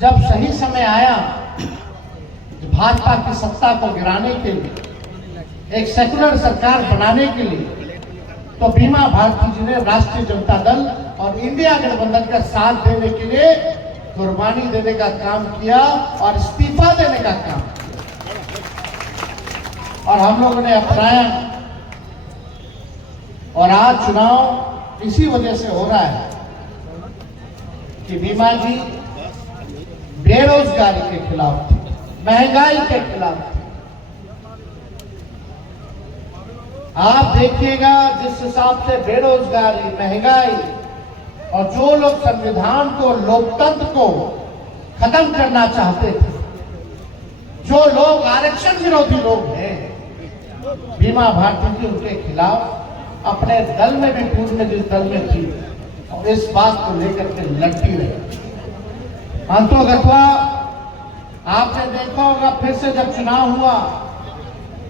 जब सही समय आया भाजपा की सत्ता को गिराने के लिए, एक सेकुलर सरकार बनाने के लिए, तो बीमा भारती जी ने राष्ट्रीय जनता दल और इंडिया गठबंधन का साथ देने के लिए कुर्बानी देने का काम किया और इस्तीफा देने का काम किया और हम लोगों ने अपनाया। और आज चुनाव इसी वजह से हो रहा है कि बीमा जी बेरोजगारी के खिलाफ थी, महंगाई के खिलाफ थी। आप देखिएगा जिस हिसाब से बेरोजगारी, महंगाई और जो लोग संविधान को, लोकतंत्र को खत्म करना चाहते थे, जो लोग आरक्षण विरोधी लोग हैं, बीमा भारती जी उनके खिलाफ अपने दल में भी, पूर्व में जिस दल में थी, और इस बात को लेकर के लड़ती रही। अंतोगत्वा आपने देखा होगा, फिर से जब चुनाव हुआ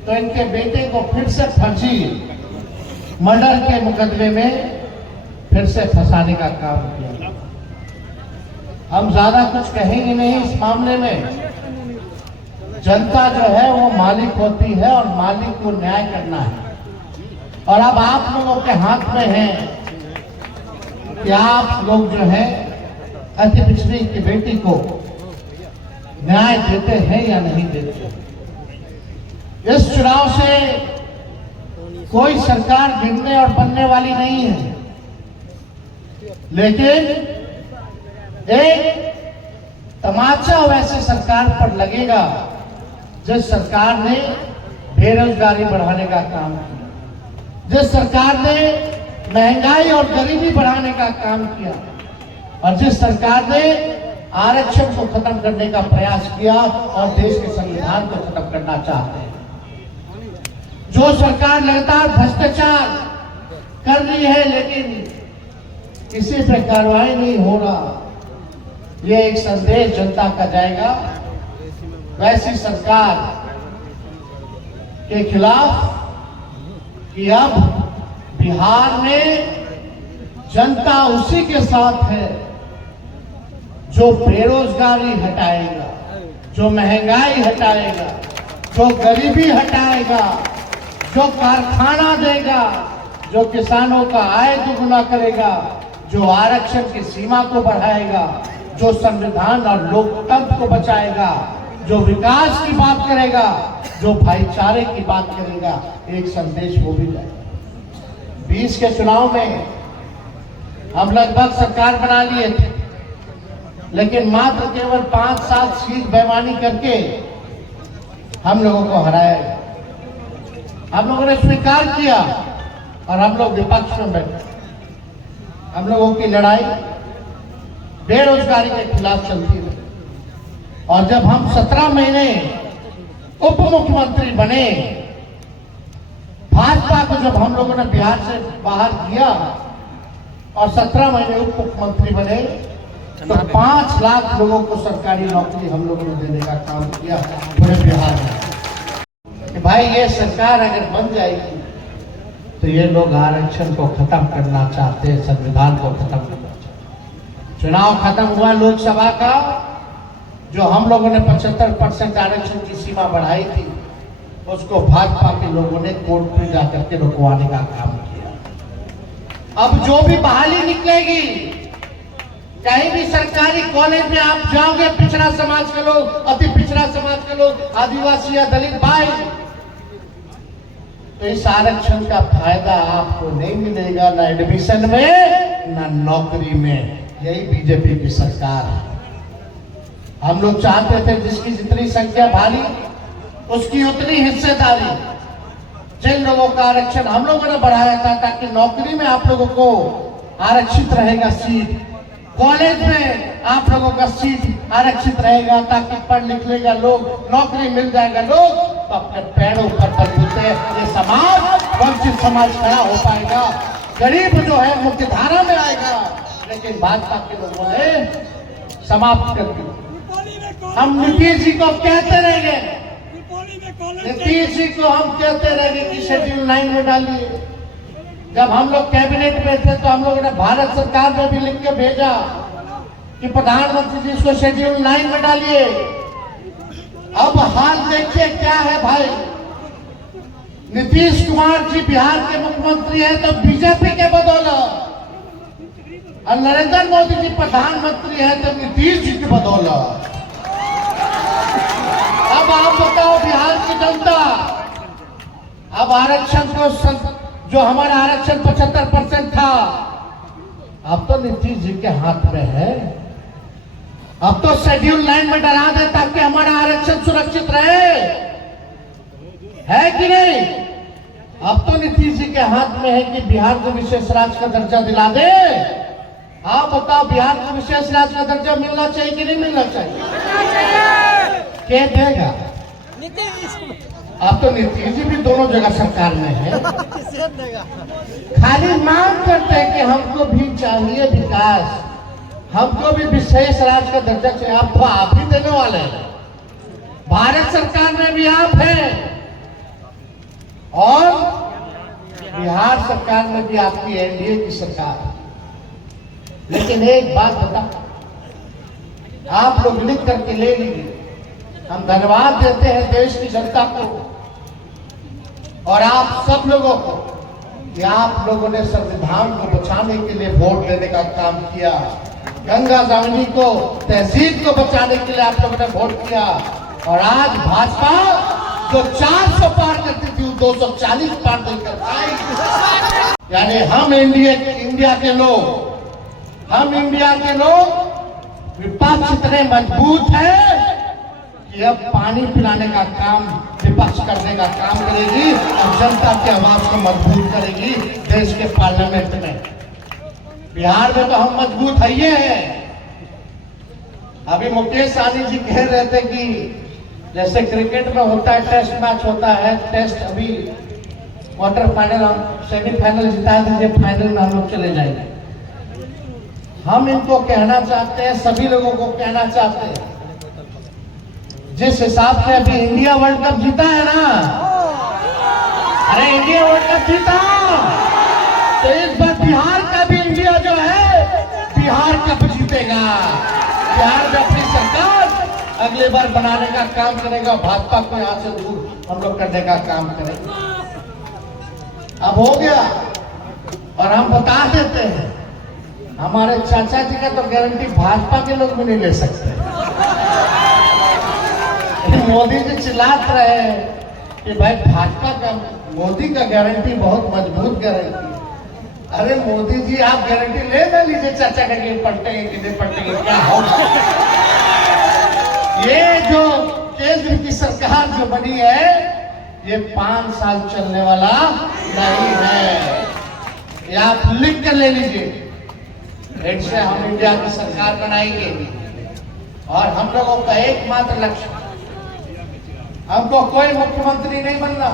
तो इनके बेटे को फिर से फर्जी मर्डर के मुकदमे में फिर से फंसाने का काम किया। हम ज्यादा कुछ कहेंगे नहीं इस मामले में। जनता जो है वो मालिक होती है और मालिक को न्याय करना है। और अब आप लोगों के हाथ में है कि आप लोग जो है अति पिछड़ी की बेटी को न्याय देते हैं या नहीं देते। इस चुनाव से कोई सरकार गिरने और बनने वाली नहीं है, लेकिन एक तमाचा वैसे सरकार पर लगेगा जिस सरकार ने बेरोजगारी बढ़ाने का काम किया, जिस सरकार ने महंगाई और गरीबी बढ़ाने का काम किया, और जिस सरकार ने आरक्षण को खत्म करने का प्रयास किया और देश के संविधान को खत्म करना चाहते हैं। जो सरकार लगातार भ्रष्टाचार कर रही है लेकिन किसी पे कार्रवाई नहीं हो रहा, ये एक संदेश जनता का जाएगा वैसी सरकार के खिलाफ कि अब बिहार में जनता उसी के साथ है जो बेरोजगारी हटाएगा, जो महंगाई हटाएगा, जो गरीबी हटाएगा, जो कारखाना देगा, जो किसानों का आय दुगुना करेगा, जो आरक्षण की सीमा को बढ़ाएगा, जो संविधान और लोकतंत्र को बचाएगा, जो विकास की बात करेगा, जो भाईचारे की बात करेगा। एक संदेश वो भी जाएगा। 20 के चुनाव में हम लगभग सरकार बना लिए थे, लेकिन मात्र केवल 5-7 सीट बेईमानी करके हम लोगों को हराया गया। हम लोगों ने स्वीकार किया और हम लोग विपक्ष में बैठे। हम लोगों की लड़ाई बेरोजगारी के खिलाफ चलती रही और जब हम 17 महीने उप मुख्यमंत्री बने, भाजपा को जब हम लोगों ने बिहार से बाहर किया और 17 महीने उप मुख्यमंत्री बने तो 5 लाख लोगों को सरकारी नौकरी हम लोगों ने देने का काम किया पूरे बिहार में। कि भाई ये सरकार अगर बन जाएगी तो ये लोग आरक्षण को खत्म करना चाहते हैं, संविधान को खत्म करना चाहते हैं। चुनाव खत्म हुआ लोकसभा का, जो हम लोगों ने 75% आरक्षण की सीमा बढ़ाई थी, उसको भाजपा के लोगों ने कोर्ट में जाकर के रुकवाने का काम किया। अब जो भी बहाली निकलेगी, कहीं भी सरकारी कॉलेज में आप जाओगे, पिछड़ा समाज के लोग, अति पिछड़ा समाज के लोग, आदिवासी या दलित भाई, तो इस आरक्षण का फायदा आपको नहीं मिलेगा, ना एडमिशन में ना नौकरी में। यही बीजेपी की सरकार है। हम लोग चाहते थे जिसकी जितनी संख्या भारी उसकी उतनी हिस्सेदारी। जिन लोगों का आरक्षण हम लोगों ने बढ़ाया था ताकि नौकरी में आप लोगों को आरक्षित रहेगा सीट, कॉलेज में आप लोगों का सीट आरक्षित रहेगा ताकि पढ़ लिख लेगा लोग, नौकरी मिल जाएगा लोग, तो अपने पैरों पर बलबूते ये समाज, वंचित समाज खड़ा हो पाएगा। गरीब जो है मुख्य धारा में आएगा। लेकिन भाजपा के लोगों ने समाप्त कर दिया। हम नीतीश जी को कहते रहेंगे, नीतीश जी को हम कहते रहेंगे कि शेड्यूल 9 में डालिए। जब हम लोग कैबिनेट में थे तो हम लोगों ने भारत सरकार में भी लिख के भेजा कि प्रधानमंत्री जी इसको शेड्यूल 9 में डालिए। अब हाल देखिए क्या है भाई, नीतीश कुमार जी बिहार के मुख्यमंत्री हैं तो बीजेपी के बदौलत, और नरेंद्र मोदी जी प्रधानमंत्री हैं तो नीतीश जी की बदौलत। अब आप बताओ बिहार की जनता, अब आरक्षण को जो हमारा आरक्षण 75% था, अब तो नीतीश जी के हाथ में है। अब तो शेड्यूल 9 में डरा दे ताकि हमारा आरक्षण सुरक्षित रहे, है कि नहीं? अब तो नीतीश जी के हाथ में है कि बिहार को विशेष राज्य का दर्जा दिला दे। आप बताओ बिहार को विशेष राज्य का दर्जा मिलना चाहिए कि नहीं मिलना चाहिए? क्या देगा? अब तो नीतीश जी भी दोनों जगह सरकार में है। खाली मांग करते हैं कि हमको भी चाहिए विकास, हमको भी विशेष राज्य का दर्जा चाहिए। अब तो आप ही देने वाले हैं, भारत सरकार में भी आप हैं और बिहार सरकार में भी आपकी एनडीए की सरकार। लेकिन एक बात बता, आप लोग लिख करके ले लीजिए, हम धन्यवाद देते हैं देश की जनता को और आप सब लोगों को कि आप लोगों ने संविधान को बचाने के लिए वोट देने का काम किया, गंगा जमुनी को, तहसील को बचाने के लिए आप लोगों ने वोट किया। और आज भाजपा जो 400 पार करती थी 240 पार देकर आई। यानी हम इंडिया के लोग, हम इंडिया के लोग विपक्ष इतने मजबूत है कि अब पानी पिलाने का काम विपक्ष करने का काम करेगी और जनता की आवाज को मजबूत करेगी देश के पार्लियामेंट में। बिहार में तो हम मजबूत है ही हैं। अभी मुकेश सहनी जी कह रहे थे कि जैसे क्रिकेट में होता है, टेस्ट मैच होता है, टेस्ट अभी क्वार्टर फाइनल, हम सेमीफाइनल जिता दीजिए, फाइनल में हम लोग चले जाएंगे। हम इनको कहना चाहते हैं, सभी लोगों को कहना चाहते हैं, जिस हिसाब से अभी इंडिया वर्ल्ड कप जीता है ना, अरे इंडिया वर्ल्ड कप जीता, तो इस बार बिहार का भी इंडिया जो है बिहार कप जीतेगा। बिहार में अपनी सरकार अगली बार बनाने का काम करेगा, भाजपा को यहां से दूर हम लोग करने का काम करेंगे। अब हो गया और हम बता देते हैं, हमारे चाचा जी का तो गारंटी भाजपा के लोग भी नहीं ले सकते। मोदी जी चिल्लाते रहे कि भाई भाजपा का, मोदी का गारंटी बहुत मजबूत गारंटी। अरे मोदी जी आप गारंटी ले ना लीजिए चाचा का कि पलटेंगे कि नहीं पलटेंगे, क्या होगा। ये जो केंद्र की सरकार जो बनी है ये 5 साल चलने वाला नहीं है, ये आप लिख कर ले लीजिए। फिर से हम इंडिया की सरकार बनाएंगे और हम लोगों का एकमात्र लक्ष्य, हमको कोई मुख्यमंत्री नहीं बनना।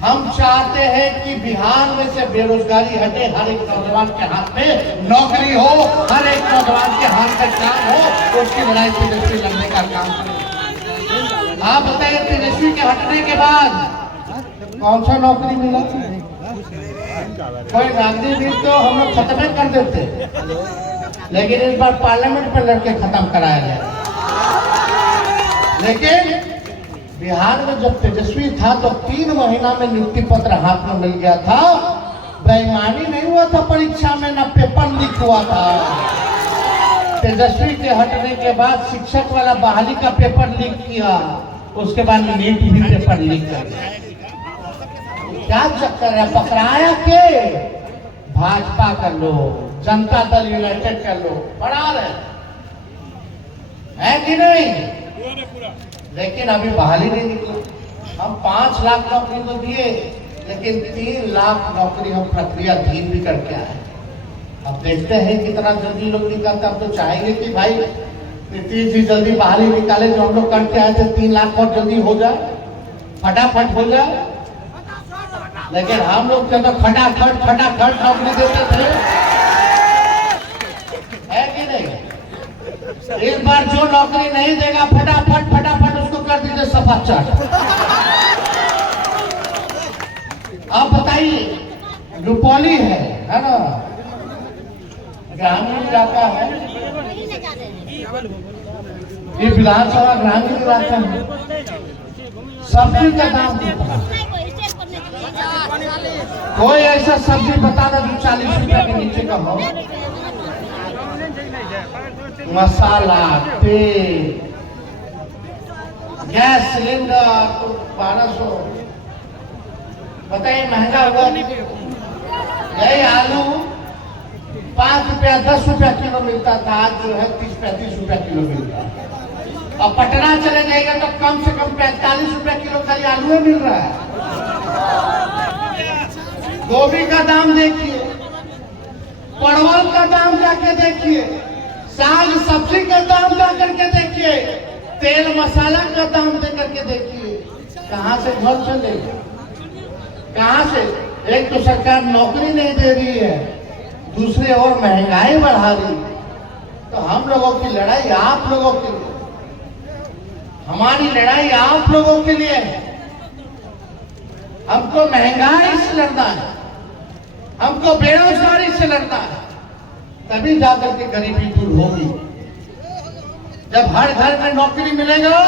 हम चाहते हैं कि बिहार में से बेरोजगारी हटे, हर एक नौजवान के हाथ में नौकरी हो, हर एक नौजवान के हाथ में काम हो, उसकी लड़ाई तेजस्वी लड़ने का काम करें। आप बताइए तेजस्वी के हटने के बाद कौन सा नौकरी मिला? कोई नागरिक भी तो हम लोग खत्म कर देते, लेकिन इस बार पार्लियामेंट में लड़के खत्म कराया गया। लेकिन बिहार में जब तेजस्वी था तो 3 महीना में नियुक्ति पत्र हाथ में मिल गया था। बेईमानी नहीं हुआ था परीक्षा में, ना पेपर लीक हुआ था। तेजस्वी के हटने के बाद शिक्षक वाला बहाली का पेपर लीक किया, उसके बाद नीट भी पेपर लीक कर दिया। क्या चक्कर है? पकड़ाया के भाजपा का लोग, जनता दल यूनाइटेड का लोग पढ़ा रहे हैं कि नहीं? लेकिन अभी बहाली नहीं निकली। हम 5 लाख नौकरी तो दिए, लेकिन 3 लाख नौकरी हम प्रक्रिया धीन भी करके आए। अब देखते हैं कितना जल्दी लोग निकालते। हम तो चाहेंगे कि भाई नीतीश जी जल्दी बहाली निकाले, जो हम लोग करके आए थे 3 लाख और जल्दी हो जाए, फटाफट हो जाए। लेकिन हम लोग तो फटाफट नौकरी देते थे, है कि नहीं? इस बार जो नौकरी नहीं देगा फटाफट उसको कर दीजिए सफा चाट। आप बताइए, रुपौली है ना, ग्रामीण इलाका है, ये विधानसभा ग्रामीण इलाका है, सब्जी का दाम कितना? कोई ऐसा सब्जी बता दो जो 40 रुपए के नीचे का हो। मसाला, तेल, गैस सिलेंडर तो 1200, बताइए महंगा हुआ। यही आलू 5 रुपया 10 रुपया किलो मिलता था, आज जो है 30-35 रुपया किलो मिलता है। और पटना चले जाएगा तो कम से कम 45 रुपया किलो खाली आलू मिल रहा है। गोभी का दाम देखिए, परवल का दाम जाके देखिए, साग सब्जी का दाम जा करके देखिए, तेल मसाला का दाम दे करके देखिए। कहां से घर चलेगा? कहां से? एक तो सरकार नौकरी नहीं दे रही है, दूसरी ओर महंगाई बढ़ा रही है। तो हम लोगों की लड़ाई आप लोगों के लिए, हमारी लड़ाई आप लोगों के लिए है। हमको महंगाई से लड़ना है, हमको बेरोजगारी से लड़ना है, तभी जाकर के गरीबी दूर होगी। जब हर घर में नौकरी मिलेगा,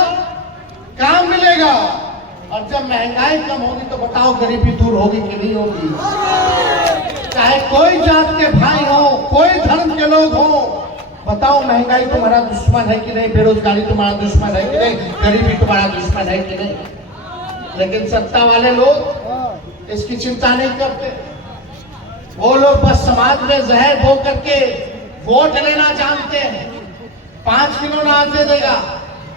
काम मिलेगा, और जब महंगाई कम होगी तो बताओ गरीबी दूर होगी कि नहीं होगी? चाहे कोई जात के भाई हो, कोई धर्म के लोग हो, बताओ महंगाई तुम्हारा दुश्मन है कि नहीं, बेरोजगारी तुम्हारा दुश्मन है कि नहीं, गरीबी तुम्हारा दुश्मन है कि नहीं? लेकिन सत्ता वाले लोग इसकी चिंता नहीं करते। वो लोग बस समाज में जहर बो करके वोट लेना जानते हैं। 5 किलो अनाज दे देगा।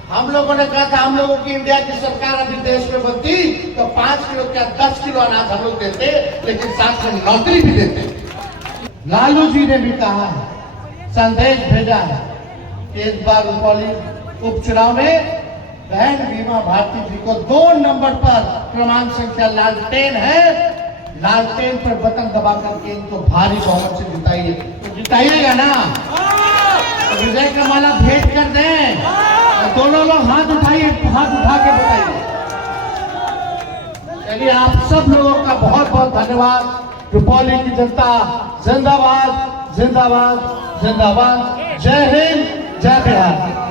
हम लोगों ने कहा था हम लोगों की इंडिया की सरकार अभी देश में बनती तो 5 किलो क्या 10 किलो अनाज हम लोग देते, लेकिन साथ में नौकरी भी देते। लालू जी ने भी कहा है, संदेश भेजा है कि इस बार रुपौली उपचुनाव में बहन बीमा भारती जी को 2 नंबर पर क्रमांक संख्या लालटेन है, लालटेन पर बटन दबा करके इनको भारी बहुमत से जिताइए। तो जिताइएगा ना? तो विजय का माला भेंट कर दें। तो दोनों लोग हाथ उठाइए, हाथ उठा के बताइए। चलिए, आप सब लोगों का बहुत बहुत धन्यवाद। रुपौली की जनता जिंदाबाद, जिंदाबाद, जिंदाबाद। जय हिंद, जय बिहार।